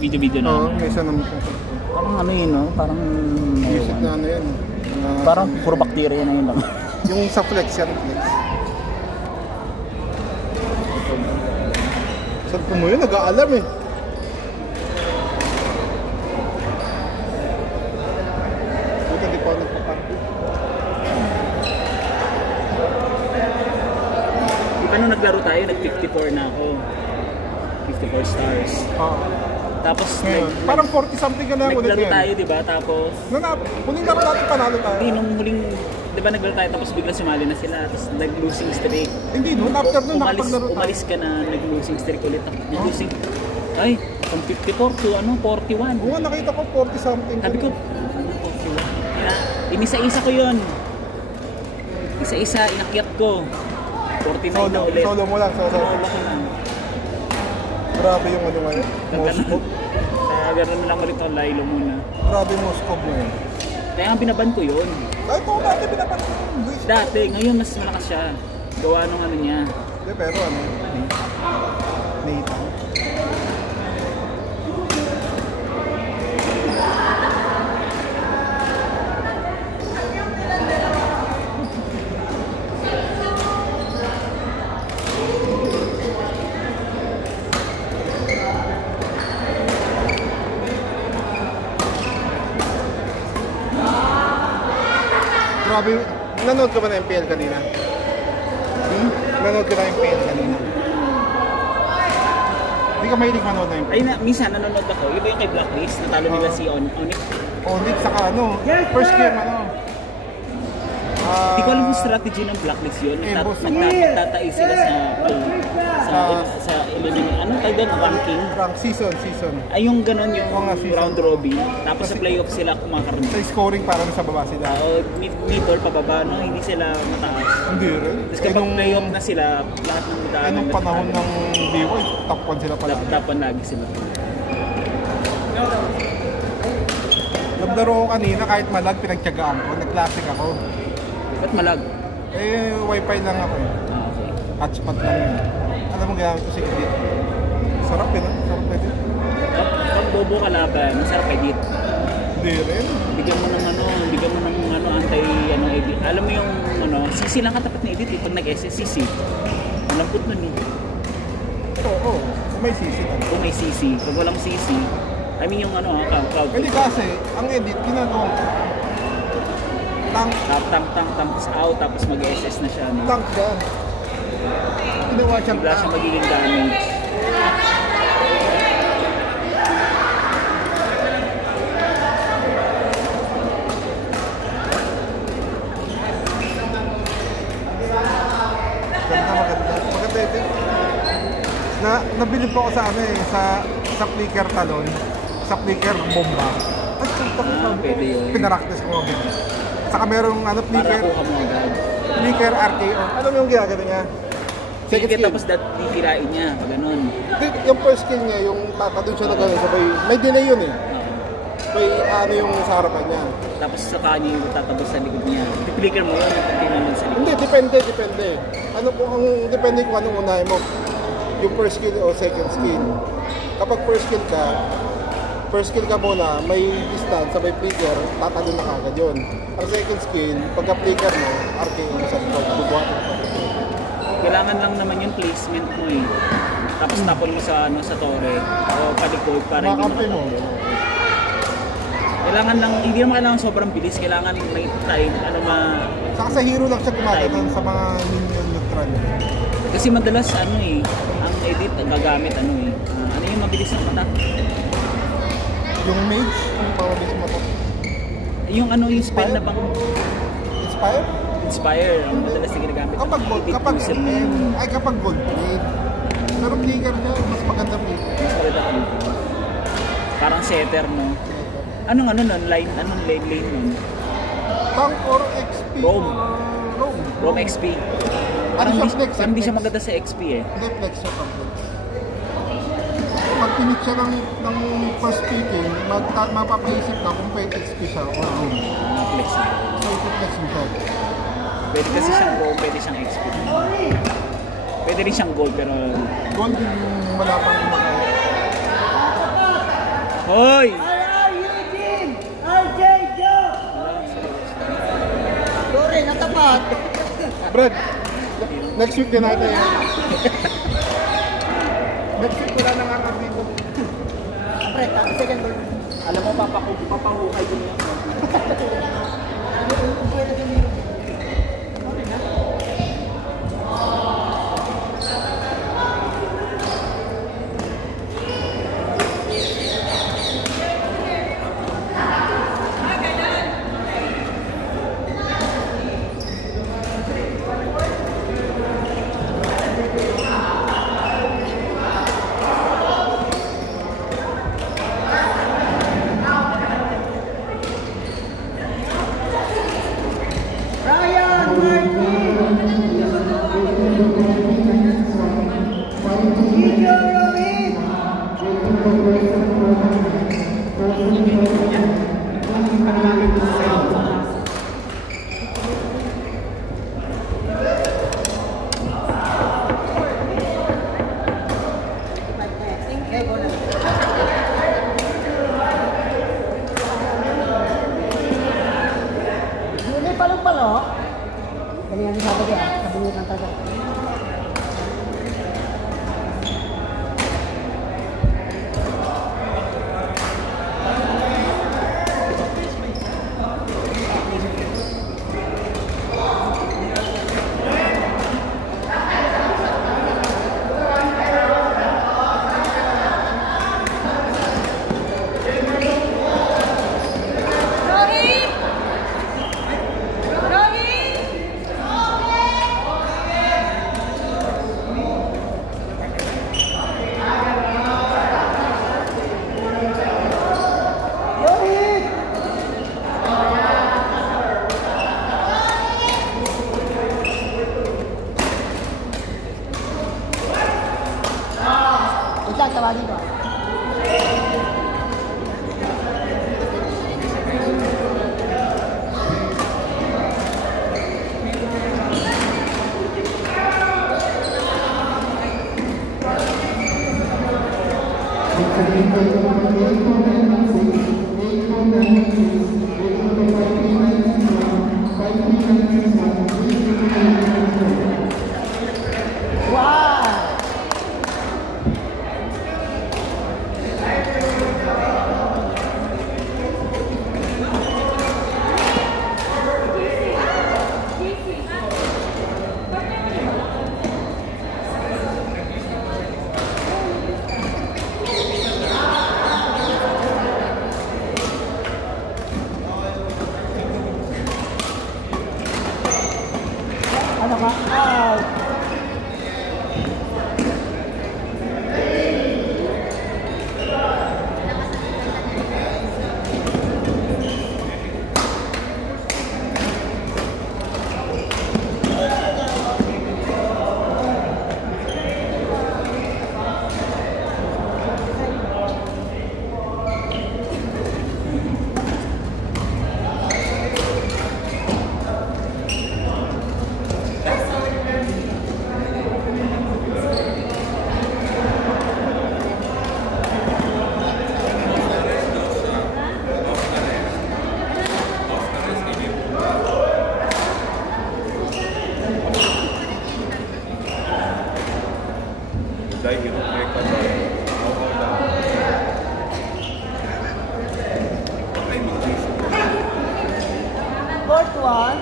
video-video na. Oo, may isa naman po. Parang ano yun, no? Parang... Music na ano yan. Parang puro bacteria na yun lang. Yung sa flex yan, flex. Saan po mo yun? Nag-aalam eh. Buta di pa ako nagpaparty. Diba nung naglaro tayo, nag-54 na ako. 54 stars. Oo. Tapos parang 40 something ka na ulit naglaro ngayon. tayo, diba? Tapos... Muling laro natin panalo tayo. Hindi, nung muling... Diba naglaro tayo tapos bigla sumali na sila. Tapos nag-losing streak. Hindi, no? After nun, nakapaglaro tayo. Umalis ka na, nag-losing streak ulit. Nag-losing... Ay, from 54 to ano, 41. Oo, nakita ko 40 something. Sabi ko, 41. Inisa-isa ko yun. Isa-isa, inakyat ko. 49 na ulit. Solo mo lang, solo. Solo ko lang. Grabe yung ano ngayon. Moskov. Ganun lang ulit ang Lilo muna. Grabe yung Moskov mo yun. Kaya nga binaban ko yun. Kahit ako dati binaban ko yun. Dati, ngayon mas malakas siya. Gawa nung ano niya. Hindi, pero ano yun. Nathan. Grabe, nanood ka ba ng MPL kanina? Nanood ka na MPL kanina? Hindi ka mahilig manood ng MPL? Ay, minsan nanonood ako. Iba yung kay Blacklist. Natalo nila si Onyx. Onyx saka ano, first game ano. Hindi ko alam yung strategy ng Blacklist yun. Nagtatais sila sa eliminate. Ano tayo doon? Ranking? Season. Ay, yung ganun yung round robin. Tapos sa playoff sila kumakaroon. Sa scoring parang sa baba sila. Middle pababa, no? Hindi sila mataas. Hindi rin. Tapos kapag playoff na sila, lahat ng medalya. Anong panahon ng B1, top 1 sila pala. Top 1 lagi sila. Naglaro ko kanina kahit malag, pinagtyagaan ko. Nag-classic ako. Ba't malag? Eh, wifi lang ako eh. Okay. Hotspot lang yun. Alam mo, gamit ko si Edit. Sarap eh, no? Sarap na edit. Pag bobo ka laban, masarap edit. Hindi rin. Bigyan mo ng edit. Alam mo yung CC lang katapat na edit eh. Pag nag-SS, CC. Malambot nun eh. Oo. Kung may CC lang. Kung may CC. Pag walang CC, I mean yung cloud. Hindi kasi, ang edit, ginagawa tank. Tapos out, tapos mag-SS na siya. No? Tank siya. Ginawa siyang bigla siya magiging damage. Maganda ito. Nabilib ako sa ano eh, sa flicker talon, sa flicker bomba. Pwede yun. Pinaraktis ko agad. Saka merong flicker. Flicker RKO. Ano yung ginagawa niya? Second skill. Tapos titirain niya, pag ganun. Yung first skill niya, yung tatadun siya na gano'n, sabay, may delay yun eh. May ano yung sa harapan niya. Tapos sa kanya yung tatabos sa likod niya. I-flicker mo yun, tingnan sa likod. Hindi, depende. Ano kung depende kung anong unahin mo. Yung first skill o second skill. Kapag first skill ka muna, may distance, sabay flicker, tatalon na kagad yun. Ang second skill, pagka flicker mo, RKO mo sa likod, bubuhatin mo. Kailangan lang naman yung placement mo eh. Tapos tapon mo sa torre o palikod para hindi makatapon. Kailangan lang, hindi naman kailangan sobrang bilis, kailangan may time, Saka sa hero lang siya gumagatan sa mga minion neutral. Kasi madalas ang edit, gagamit ano yung mabilis na mata? Yung mage, yung mabilis mata? Yung spell na bang... Inspire, ang madalas na ginagamit. Kapag gold blade. Pero flicker niya, mas maganda blade. Mas maganda blade. Parang setter, no? Anong lane nun? Tank or XP? Roam XP. Parang hindi siya maganda sa XP eh. Hindi, flex siya pang flex. Pag pinit siya ng first picking, mapapaisip ka kung pwede XP siya o roam. Flex siya. So, ito-flex mo siya. Pwede kasi siyang roam, pwede siyang XP. Pwede rin siyang gold pero... Gold yung wala pang kumakain. Hoy! R.R. Eugene! R.J. Joe! Sorry, natapat. Brad, next week din natin yan. Next week wala nang akap dito. Pre, second ball. Alam mo, papahukay din yan. Tawagin ko. Ano ka? Out! Fourth one.